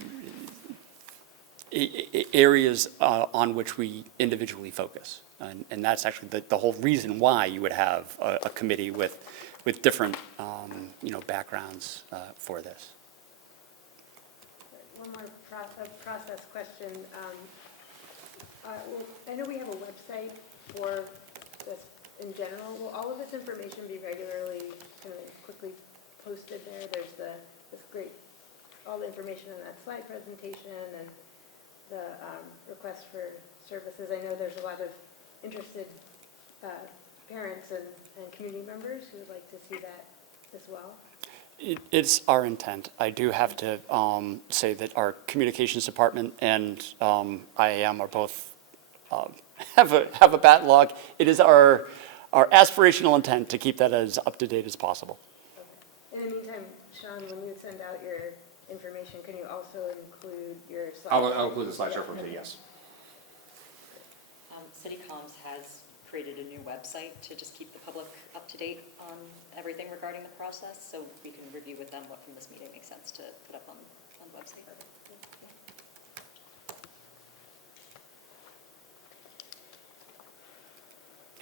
areas on which we individually focus. And that's actually the whole reason why you would have a committee with different, you know, backgrounds for this. One more process question. I know we have a website for this in general. Will all of this information be regularly kind of quickly posted there? There's this great, all the information in that slide presentation and the request for services. I know there's a lot of interested parents and community members who would like to see that as well. It's our intent. I do have to say that our communications department and IAM are both have a backlog. It is our aspirational intent to keep that as up to date as possible. Okay. In the meantime, Sean, when you send out your information, can you also include your slideshow? I'll include the slideshow from today, yes. City Comms has created a new website to just keep the public up to date on everything regarding the process, so we can review with them what from this meeting makes sense to put up on the website.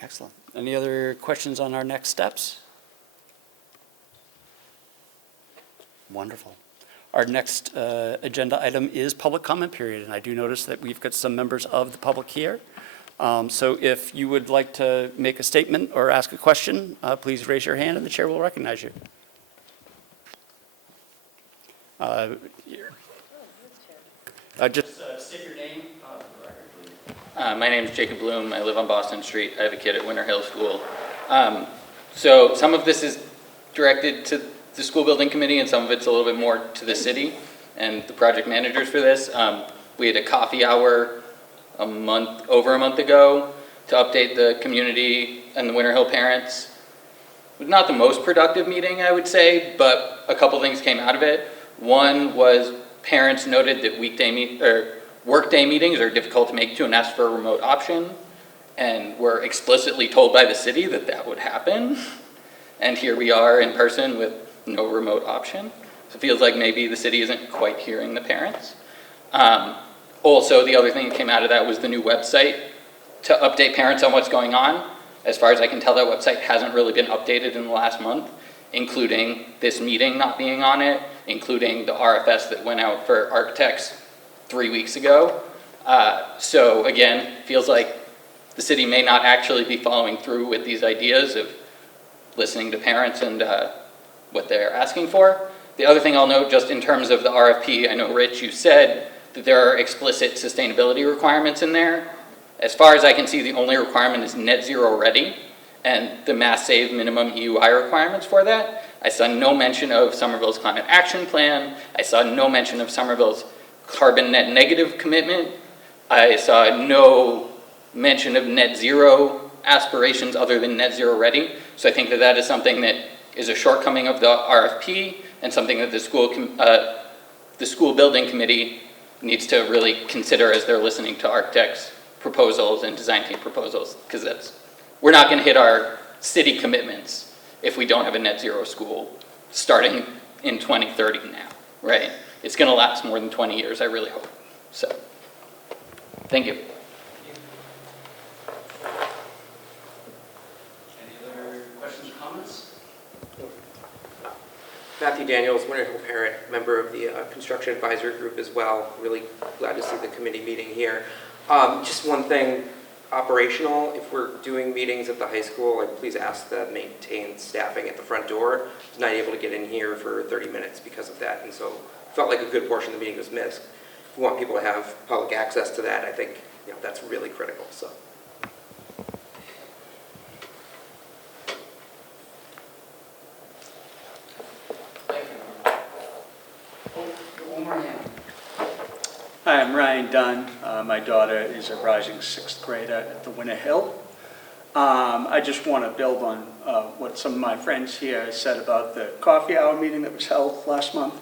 Excellent. Any other questions on our next steps? Wonderful. Our next agenda item is public comment period, and I do notice that we've got some members of the public here. So if you would like to make a statement or ask a question, please raise your hand and the chair will recognize you. Just state your name for the record, please. My name is Jacob Bloom. I live on Boston Street. I have a kid at Winter Hill School. So some of this is directed to the school building committee, and some of it's a little bit more to the city and the project managers for this. We had a coffee hour over a month ago to update the community and the Winter Hill parents. It was not the most productive meeting, I would say, but a couple things came out of it. One was parents noted that workday meetings are difficult to make to and asked for a remote option, and were explicitly told by the city that that would happen. And here we are in person with no remote option. So it feels like maybe the city isn't quite hearing the parents. Also, the other thing that came out of that was the new website to update parents on what's going on. As far as I can tell, that website hasn't really been updated in the last month, including this meeting not being on it, including the RFS that went out for architects 3 weeks ago. So again, feels like the city may not actually be following through with these ideas of listening to parents and what they're asking for. The other thing I'll note, just in terms of the RFP, I know, Rich, you said that there are explicit sustainability requirements in there. As far as I can see, the only requirement is net zero ready, and the Mass Save minimum EUI requirements for that. I saw no mention of Somerville's climate action plan. I saw no mention of Somerville's carbon net negative commitment. I saw no mention of net zero aspirations other than net zero ready. So I think that that is something that is a shortcoming of the RFP and something that the school building committee needs to really consider as they're listening to architects' proposals and design team proposals, because we're not going to hit our city commitments if we don't have a net zero school starting in 2030 now, right? It's going to last more than 20 years, I really hope. So, thank you. Any other questions or comments? Matthew Daniels, Winter Hill parent, member of the construction advisory group as well. Really glad to see the committee meeting here. Just one thing, operational, if we're doing meetings at the high school, I'd please ask to maintain staffing at the front door. I was not able to get in here for 30 minutes because of that, and so felt like a good portion of the meeting was missed. If we want people to have public access to that, I think that's really critical. So. Hi, I'm Ryan Dunn. My daughter is a rising 6th grader at the Winter Hill. I just want to build on what some of my friends here said about the coffee hour meeting that was held last month.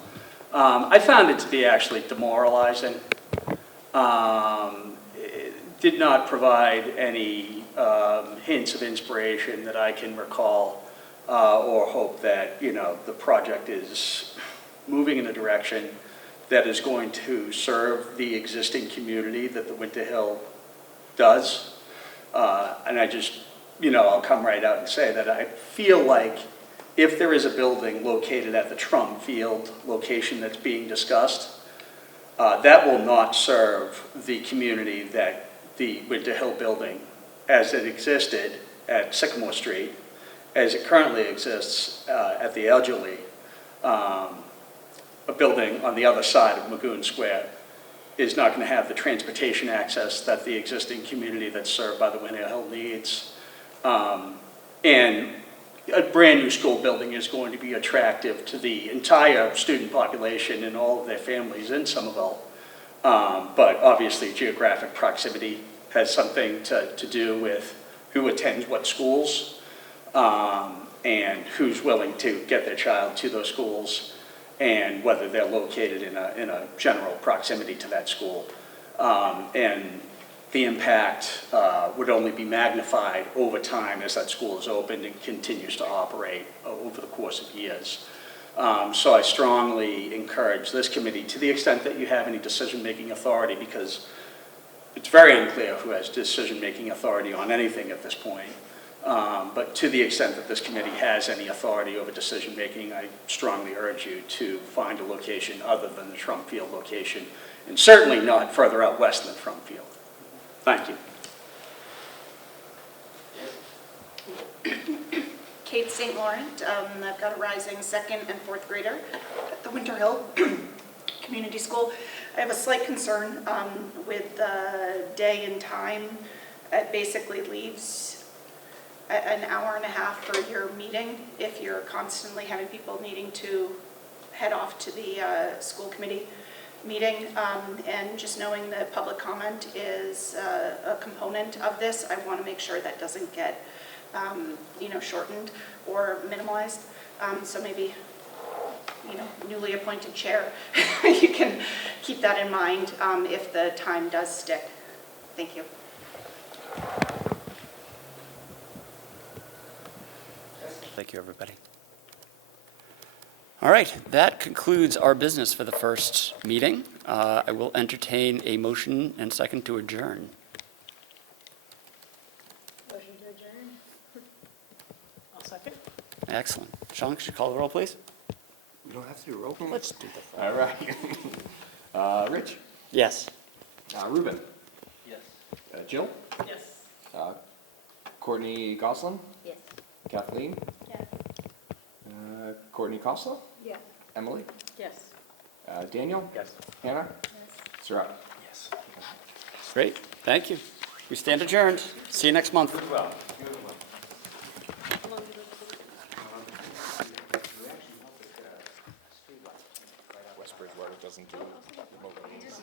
I found it to be actually demoralizing. It did not provide any hints of inspiration that I can recall or hope that, the project is moving in a direction that is going to serve the existing community that the Winter Hill does. And I just, I'll come right out and say that I feel like if there is a building located at the Trump Field location that's being discussed, that will not serve the community that the Winter Hill building, as it existed at Sycamore Street, as it currently exists at the Elderly, a building on the other side of Magoon Square, is not going to have the transportation access that the existing community that's served by the Winter Hill needs. And a brand new school building is going to be attractive to the entire student population and all of their families in Somerville. But obviously geographic proximity has something to do with who attends what schools and who's willing to get their child to those schools, and whether they're located in a general proximity to that school. And the impact would only be magnified over time as that school is opened and continues to operate over the course of years. So I strongly encourage this committee, to the extent that you have any decision-making authority, because it's very unclear who has decision-making authority on anything at this point, But to the extent that this committee has any authority over decision-making, I strongly urge you to find a location other than the Trump Field location, and certainly not further out west than Trump Field. Thank you. Kate St. Laurent. I've got a rising second and fourth grader at the Winter Hill Community School. I have a slight concern with the day and time. It basically leaves an hour and a half for your meeting if you're constantly having people needing to head off to the school committee meeting. And just knowing that public comment is a component of this, I want to make sure that doesn't get shortened or minimalized. So maybe, newly appointed chair, you can keep that in mind if the time does stick. Thank you. Thank you, everybody. All right, that concludes our business for the first meeting. I will entertain a motion and second to adjourn. Motion to adjourn. I'll second. Excellent. Sean, could you call the roll, please? We don't have to do a roll call? Let's do the All right. Rich? Yes. Ruben? Yes. Jill? Yes. Courtney Goslin? Yes. Kathleen? Yes. Courtney Koslow? Yes. Emily? Yes. Daniel? Yes. Hannah? Surratt? Yes. Great, thank you. We stand adjourned. See you next month. West Bridgewater doesn't do remote meetings.